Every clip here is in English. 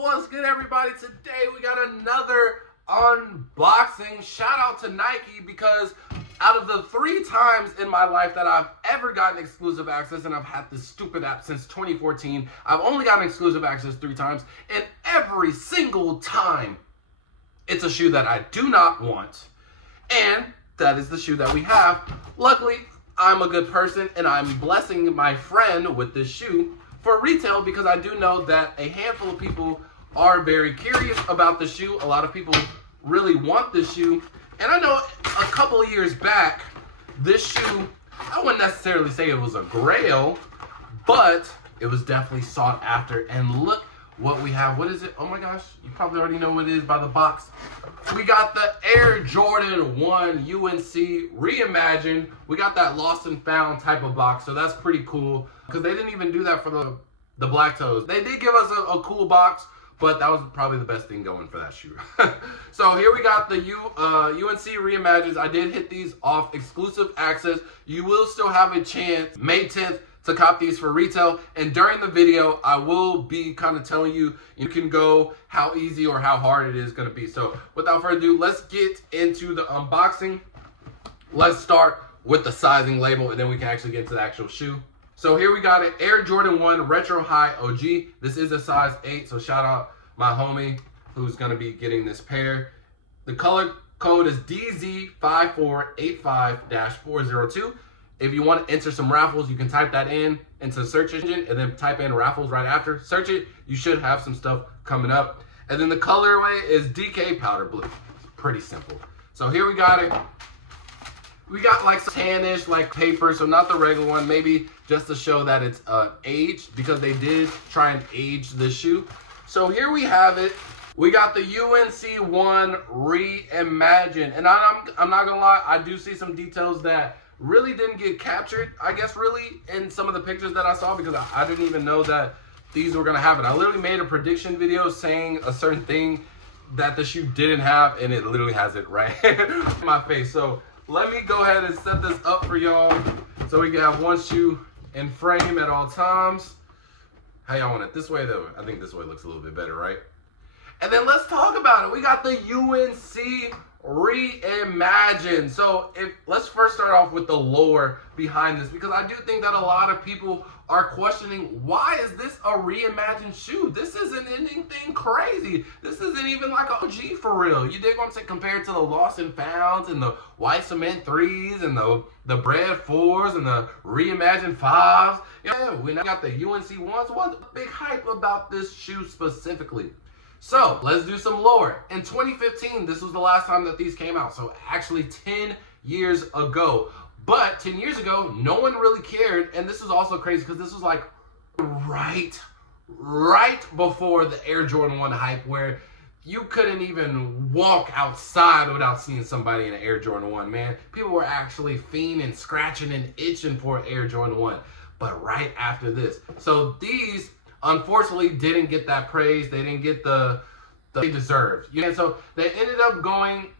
What's good, everybody? Today we got another unboxing. Shout out to Nike, because out of the 3 times in my life that I've ever gotten exclusive access, and I've had this stupid app since 2014, I've only gotten exclusive access 3 times, and every single time it's a shoe that I do not want, and that is the shoe that we have. Luckily, I'm a good person, and I'm blessing my friend with this shoe for retail, because I do know that a handful of people are very curious about the shoe. A lot of people really want this shoe. And I know a couple of years back, this shoe, I wouldn't necessarily say it was a grail, but it was definitely sought after. And look what we have. What is it? Oh my gosh, you probably already know what it is by the box. We got the Air Jordan 1 UNC Reimagined. We got that lost and found type of box, so that's pretty cool, because they didn't even do that for the black toes. They did give us a cool box, but that was probably the best thing going for that shoe. So here we got the UNC Reimagined. I did hit these off exclusive access. You will still have a chance May 10th to cop these for retail, and during the video I will be kind of telling you can go how easy or how hard it is going to be. So without further ado, let's get into the unboxing. Let's start with the sizing label, and then we can actually get to the actual shoe. So here we got it, Air Jordan 1 Retro High OG. This is a size 8, so shout out my homie who's going to be getting this pair. The color code is DZ5485-402. If you want to enter some raffles, you can type that in into the search engine and then type in raffles right after. Search it. You should have some stuff coming up. And then the colorway is DK Powder Blue. Pretty simple. So here we got it. We got like some tannish like paper, so not the regular one. Maybe just to show that it's aged, because they did try and age this shoe. So here we have it. We got the UNC 1 Reimagined. And I'm not going to lie, I do see some details that really didn't get captured, I guess, really, in some of the pictures that I saw, because I didn't even know that these were going to happen. I literally made a prediction video saying a certain thing that the shoe didn't have, and it literally has it right in my face. So let me go ahead and set this up for y'all so we can have one shoe in frame at all times. How y'all want it? This way, though? I think this way looks a little bit better, right? And then let's talk about it. We got the UNC Reimagined. So let's first start off with the lore behind this, because I do think that a lot of people are questioning, why is this a reimagined shoe? This isn't anything crazy. This isn't even like an OG for real. You dig what I'm saying? Compared to the lost and founds and the white cement 3s and the bread 4s and the reimagined 5s. Yeah, we now got the UNC 1s. What's the big hype about this shoe specifically? So let's do some lore. In 2015, this was the last time that these came out. So actually 10 years ago. But 10 years ago, no one really cared. And this is also crazy, because this was like right before the Air Jordan 1 hype, where you couldn't even walk outside without seeing somebody in an Air Jordan 1, man. People were actually fiending, scratching, and itching for an Air Jordan 1. But right after this. So these, unfortunately, didn't get that praise. They didn't get the they deserved. And so they ended up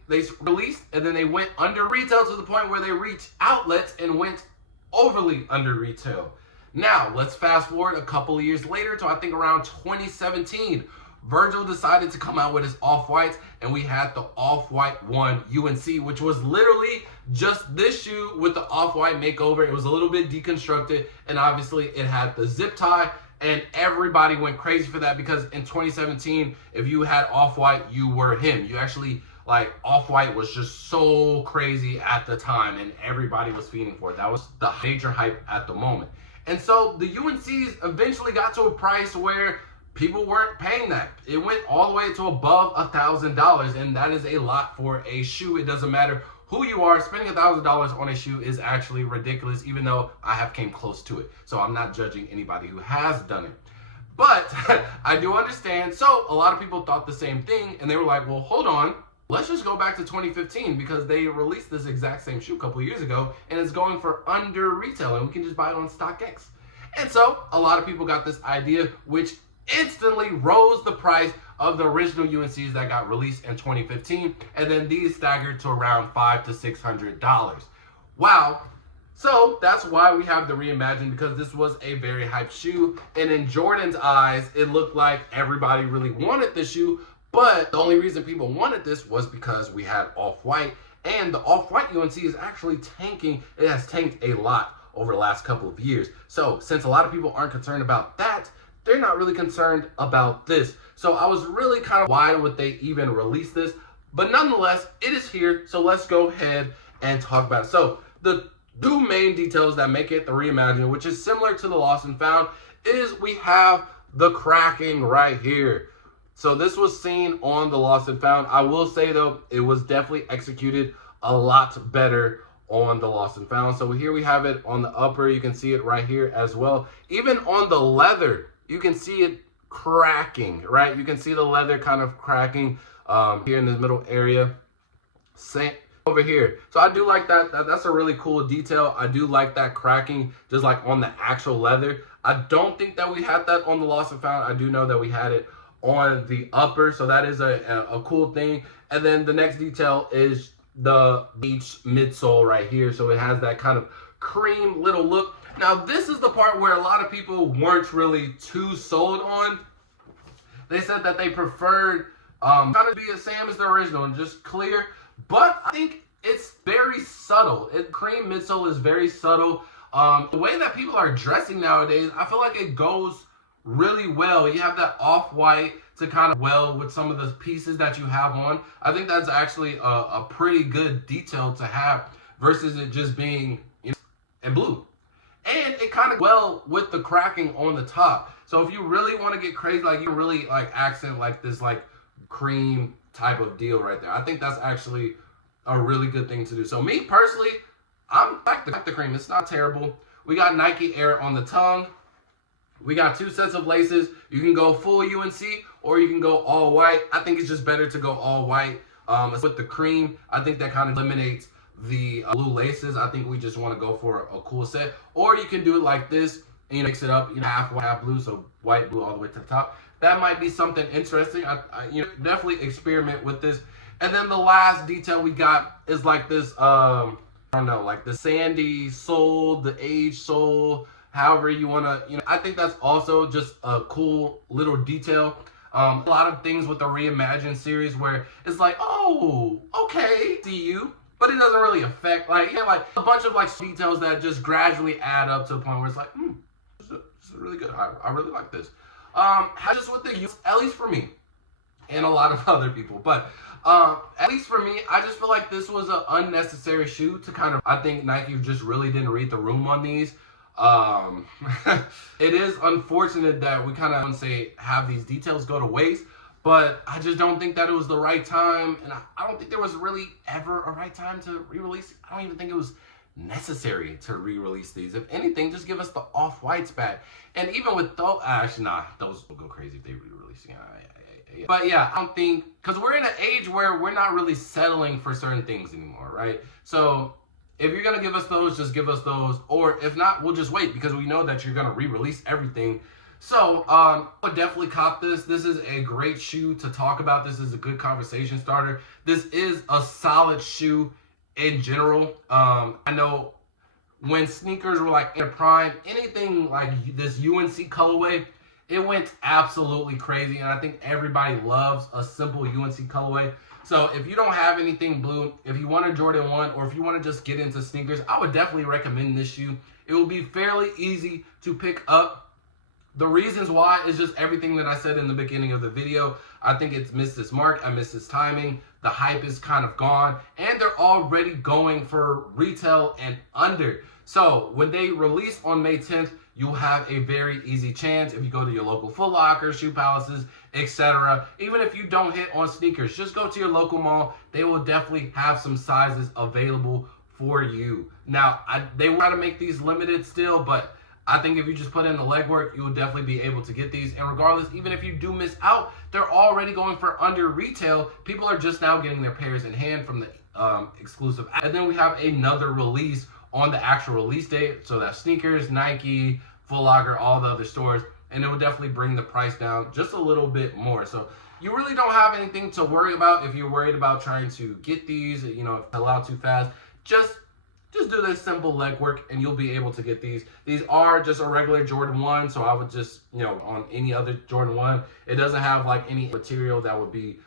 they released, and then they went under retail to the point where they reached outlets and went overly under retail. Now, let's fast forward a couple of years later to, I think, around 2017. Virgil decided to come out with his off-whites, and we had the off-white 1 UNC, which was literally just this shoe with the off-white makeover. It was a little bit deconstructed, and obviously it had the zip tie. And everybody went crazy for that, because in 2017, if you had off-white, you were him. You actually, like, off-white was just so crazy at the time, and everybody was feeding for it. That was the major hype at the moment. And so the UNCs eventually got to a price where people weren't paying that. It went all the way to above $1,000, and that is a lot for a shoe. It doesn't matter who you are, spending $1,000 on a shoe is actually ridiculous, even though I have came close to it. So I'm not judging anybody who has done it. But I do understand. So a lot of people thought the same thing, and they were like, well, hold on. Let's just go back to 2015, because they released this exact same shoe a couple years ago, and it's going for under retail, and we can just buy it on StockX. And so a lot of people got this idea, which instantly rose the price of the original UNCs that got released in 2015, and then these staggered to around $500 to $600. Wow. So that's why we have the Reimagined, because this was a very hyped shoe. And in Jordan's eyes, it looked like everybody really wanted this shoe. But the only reason people wanted this was because we had off-white. And the off-white UNC is actually tanking. It has tanked a lot over the last couple of years. So since a lot of people aren't concerned about that, they're not really concerned about this. So I was really kind of, why would they even release this? But nonetheless, it is here. So let's go ahead and talk about it. So the two main details that make it the Reimagined, which is similar to the Lost and Found, is we have the cracking right here. So this was seen on the Lost and Found. I will say though, it was definitely executed a lot better on the Lost and Found. So here we have it on the upper. You can see it right here as well. Even on the leather, you can see it cracking, right? You can see the leather kind of cracking here in this middle area. Same over here. So I do like that. That's a really cool detail. I do like that cracking just like on the actual leather. I don't think that we had that on the Lost and Found. I do know that we had it on the upper. So that is a cool thing. And then the next detail is the beach midsole right here. So it has that kind of cream little look. Now this is the part where a lot of people weren't really too sold on. They said that they preferred kind of be the same as the original and just clear. But I think it's very subtle. Cream midsole is very subtle. The way that people are dressing nowadays, I feel like it goes really well. You have that off-white to kind of well with some of the pieces that you have on. I think that's actually a pretty good detail to have versus it just being in blue. And it kind of well with the cracking on the top. So if you really want to get crazy, like you really like accent like this like cream type of deal right there, I think that's actually a really good thing to do. So me personally, I like the cream. It's not terrible. We got Nike Air on the tongue. We got 2 sets of laces. You can go full UNC or you can go all white. I think it's just better to go all white. With the cream, I think that kind of eliminates the blue laces. I think we just want to go for a cool set. Or you can do it like this and mix it up, half white, half blue, so white, blue all the way to the top. That might be something interesting. I definitely experiment with this. And then the last detail we got is like this, I don't know, like the sandy sole, the aged sole, however you want to, I think that's also just a cool little detail. A lot of things with the Reimagined series where it's like, oh, okay, see you, but it doesn't really affect, like a bunch of like details that just gradually add up to a point where it's like, this is really good. I really like this. Just with the use, at least for me, and a lot of other people, but at least for me, I just feel like this was an unnecessary shoe to kind of, I think Nike just really didn't read the room on these. It is unfortunate that we kind of have these details go to waste, but I just don't think that it was the right time, and I don't think there was really ever a right time to re-release. I don't even think it was necessary to re-release these. If anything, just give us the off-whites back. And even with those, actually, nah, those will go crazy if they re-release. Yeah. But yeah, I don't think, because we're in an age where we're not really settling for certain things anymore, right? So if you're gonna give us those, just give us those, or if not, we'll just wait because we know that you're gonna re-release everything. So I would definitely cop this. This is a great shoe to talk about. This is a good conversation starter. This is a solid shoe in general. I know when sneakers were like in prime, anything like this UNC colorway, it went absolutely crazy, and I think everybody loves a simple UNC colorway. So if you don't have anything blue, if you want a Jordan 1, or if you want to just get into sneakers, I would definitely recommend this shoe. It will be fairly easy to pick up. The reasons why is just everything that I said in the beginning of the video. I think it's missed its mark. I missed its timing. The hype is kind of gone, and they're already going for retail and under. So when they release on May 10th, you'll have a very easy chance if you go to your local Foot Locker, Shoe Palaces, etc. Even if you don't hit on sneakers, just go to your local mall. They will definitely have some sizes available for you. Now, they want to make these limited still, but I think if you just put in the legwork, you will definitely be able to get these. And regardless, even if you do miss out, they're already going for under retail. People are just now getting their pairs in hand from the exclusive. And then we have another release on the actual release date. So that's sneakers, Nike, Foot Locker, all the other stores. And it will definitely bring the price down just a little bit more. So you really don't have anything to worry about if you're worried about trying to get these, if they sell out too fast. Just just do this simple legwork and you'll be able to get these. These are just a regular Jordan 1, so I would just, on any other Jordan 1, it doesn't have like any material that would be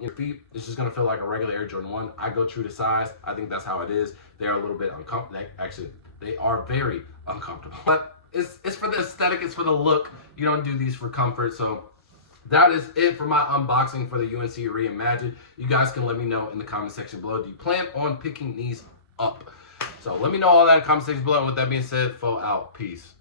your feet. It's just gonna feel like a regular Air Jordan 1. I go true to size. I think that's how it is. They're a little bit uncomfortable. Actually, they are very uncomfortable. But it's for the aesthetic, it's for the look. You don't do these for comfort, so that is it for my unboxing for the UNC Reimagined. You guys can let me know in the comment section below. Do you plan on picking these up? So let me know all that in the comment section below. And with that being said, fall out. Peace.